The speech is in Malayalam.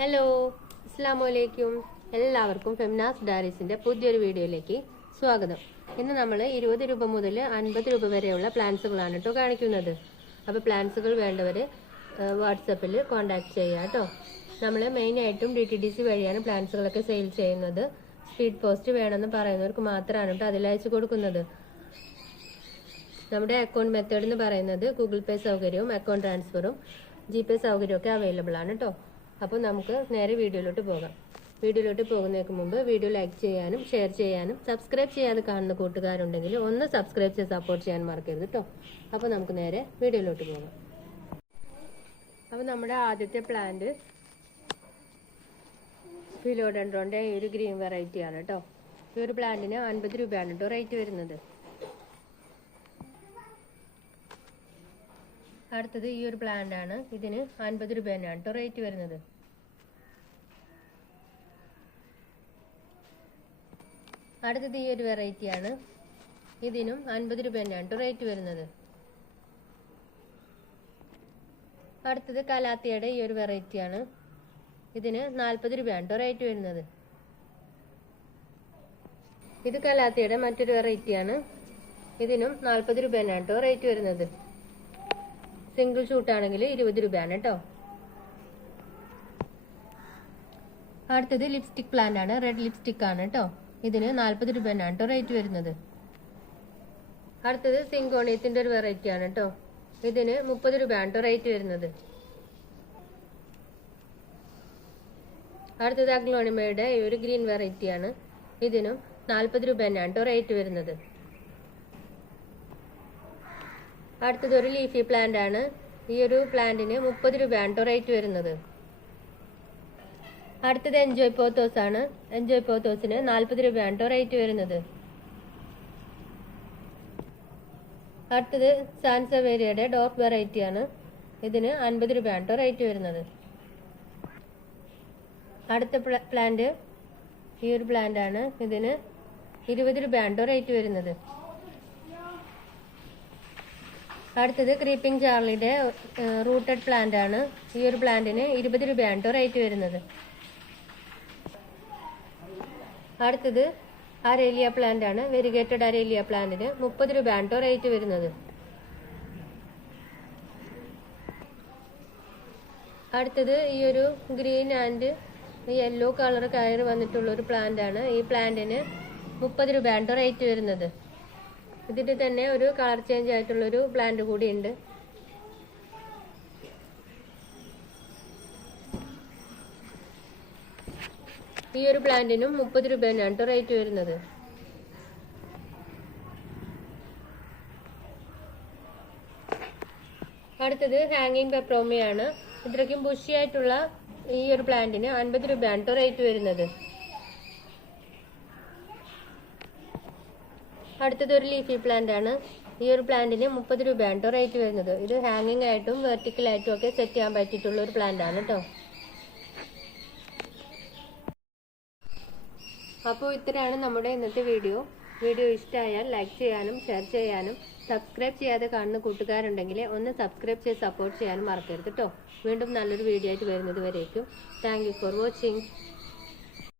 ഹലോ, അസ്സലാമലൈക്കും. എല്ലാവർക്കും ഫെമിനാസ് ഡയറീസിന്റെ പുതിയൊരു വീഡിയോയിലേക്ക് സ്വാഗതം. ഇന്ന് നമ്മൾ 20 രൂപ മുതൽ 50 രൂപ വരെയുള്ള പ്ലാൻസുകളാണ് കേട്ടോ കാണിക്കുന്നത്. അപ്പോൾ പ്ലാൻസുകൾ വേണ്ടവർ വാട്സപ്പിൽ കോൺടാക്ട് ചെയ്യുക കേട്ടോ. നമ്മൾ മെയിനായിട്ടും DTDC വഴിയാണ് പ്ലാൻസുകളൊക്കെ സെയിൽ ചെയ്യുന്നത്. സ്പീഡ് പോസ്റ്റ് വേണമെന്ന് പറയുന്നവർക്ക് മാത്രമാണ് കേട്ടോ അതിലയച്ചു കൊടുക്കുന്നത്. നമ്മുടെ അക്കൗണ്ട് മെത്തേഡ് എന്ന് പറയുന്നത് ഗൂഗിൾ പേ സൗകര്യവും അക്കൗണ്ട് ട്രാൻസ്ഫറും GPay സൗകര്യമൊക്കെ അവൈലബിൾ ആണ് കേട്ടോ. അപ്പോൾ നമുക്ക് നേരെ വീഡിയോയിലോട്ട് പോകാം. വീഡിയോയിലോട്ട് പോകുന്നതിന് മുമ്പ് വീഡിയോ ലൈക്ക് ചെയ്യാനും ഷെയർ ചെയ്യാനും സബ്സ്ക്രൈബ് ചെയ്യാതെ കാണുന്ന കൂട്ടുകാരുണ്ടെങ്കിൽ ഒന്ന് സബ്സ്ക്രൈബ് ചെയ്ത് സപ്പോർട്ട് ചെയ്യാൻ മറക്കരുത് കേട്ടോ. അപ്പോൾ നമുക്ക് നേരെ വീഡിയോയിലോട്ട് പോകാം. അപ്പോൾ നമ്മുടെ ആദ്യത്തെ പ്ലാന്റ് ഫിലോഡെൻഡ്രോന്റെ ഈ ഒരു ഗ്രീൻ വെറൈറ്റി ആണ് കേട്ടോ. ഈ ഒരു പ്ലാന്റിന് 50 രൂപയാണ് കേട്ടോ റേറ്റ് വരുന്നത്. അടുത്തത് ഈ ഒരു പ്ലാന്റ് ആണ്. ഇതിന് 50 രൂപ തന്നെയാണ് കേട്ടോ റേറ്റ് വരുന്നത്. അടുത്തത് ഈ ഒരു വെറൈറ്റി ആണ്. ഇതിനും 50 രൂപ തന്നെയാണ് കേട്ടോ റേറ്റ് വരുന്നത്. അടുത്തത് കലാത്തിയുടെ ഈ ഒരു വെറൈറ്റി ആണ്. ഇതിന് 40 രൂപയാണ് കേട്ടോ റേറ്റ് വരുന്നത്. ഇത് കലാത്തിയുടെ മറ്റൊരു വെറൈറ്റി ആണ്. ഇതിനും 40 രൂപ തന്നെയാണ് കേട്ടോ റേറ്റ് വരുന്നത്. സിംഗിൾ ഷൂട്ട് ആണെങ്കിൽ 20 രൂപയാണ് കേട്ടോ. അടുത്തത് ലിപ്സ്റ്റിക് പ്ലാന്റ് ആണ്. റെഡ് ലിപ്സ്റ്റിക് ആണ് കേട്ടോ. ഇതിന് 40 രൂപ തന്നെയാണ് കേട്ടോ റേറ്റ് വരുന്നത്. അടുത്തത് സിങ്കോണിയത്തിന്റെ ഒരു വെറൈറ്റി ആണ് കേട്ടോ. ഇതിന് 30 രൂപയാണ് കേട്ടോ റേറ്റ് വരുന്നത്. അടുത്തത് അഗ്ലോണിമയുടെ ഈ ഒരു ഗ്രീൻ വെറൈറ്റി ആണ്. ഇതിനും 40 രൂപ തന്നെയാണ് കേട്ടോ റേറ്റ് വരുന്നത്. അടുത്തത് ഒരു ലീഫി പ്ലാന്റ് ആണ്. ഈ ഒരു പ്ലാന്റിന് 30 രൂപയാണ് കേട്ടോ റേറ്റ് വരുന്നത്. അടുത്തത് എൻജോയ് പോത്തോസ് ആണ്. എൻജോയ് പോത്തോസിന് 40 രൂപയാണ് കേട്ടോ റേറ്റ് വരുന്നത്. അടുത്തത് സാൻസവേരിയയുടെ ഡോർക്ക് വെറൈറ്റി ആണ്. ഇതിന് 50 രൂപയാണ് കേട്ടോ റേറ്റ് വരുന്നത്. അടുത്ത പ്ലാന്റ് ഈ ഒരു പ്ലാന്റ് ആണ്. ഇതിന് 20 രൂപയാണ് കേട്ടോ റേറ്റ് വരുന്നത്. അടുത്തത് ക്രീപ്പിംഗ് ചാർലിയുടെ റൂട്ടഡ് പ്ലാന്റ് ആണ്. ഈ ഒരു പ്ലാന്റിന് 20 രൂപയാണ് കേട്ടോ റേറ്റ് വരുന്നത്. അടുത്തത് അരേലിയ പ്ലാന്റ് ആണ്. വെരിഗേറ്റഡ് അരേലിയ പ്ലാന്റിന് 30 രൂപയാണ് കേട്ടോ റേറ്റ് വരുന്നത്. അടുത്തത് ഈ ഒരു ഗ്രീൻ ആൻഡ് യെല്ലോ കളർ കയറ് വന്നിട്ടുള്ള ഒരു പ്ലാന്റ് ആണ്. ഈ പ്ലാന്റിന് 30 രൂപയാണ് കേട്ടോ റേറ്റ് വരുന്നത്. ഇതിന്റെ തന്നെ ഒരു കളർ ചേഞ്ച് ആയിട്ടുള്ള ഒരു പ്ലാന്റ് കൂടി ഉണ്ട്. ഈ ഒരു പ്ലാന്റിനും 30 രൂപ തന്നെയാണ് കേട്ടോ റേറ്റ് വരുന്നത്. അടുത്തത് ഹാങ്ങിങ് പെപ്രോമിയാണ്. ഇത്രയ്ക്കും ബുഷി ആയിട്ടുള്ള ഈ ഒരു പ്ലാന്റിന് 50 രൂപയാണ് കേട്ടോ റേറ്റ് വരുന്നത്. അടുത്തത് ഒരു ലീഫി പ്ലാന്റ് ആണ്. ഈ ഒരു പ്ലാന്റിന് 30 രൂപയാണ് കേട്ടോ റേറ്റ് വരുന്നത്. ഇത് ഹാങ്ങിങ് ആയിട്ടും വെർട്ടിക്കൽ ആയിട്ടും ഒക്കെ സെറ്റ് ചെയ്യാൻ പറ്റിയിട്ടുള്ള ഒരു പ്ലാന്റ് ആണ് കേട്ടോ. അപ്പോൾ ഇത്രയാണ് നമ്മുടെ ഇന്നത്തെ വീഡിയോ. വീഡിയോ ഇഷ്ടമായാൽ ലൈക്ക് ചെയ്യാനും ഷെയർ ചെയ്യാനും സബ്സ്ക്രൈബ് ചെയ്യാതെ കാണുന്ന കൂട്ടുകാരുണ്ടെങ്കിൽ ഒന്ന് സബ്സ്ക്രൈബ് ചെയ്ത് സപ്പോർട്ട് ചെയ്യാനും മറക്കരുത് കേട്ടോ. വീണ്ടും നല്ലൊരു വീഡിയോ ആയിട്ട് വരുന്നത് വരേക്കും താങ്ക് യു ഫോർ വാച്ചിങ്.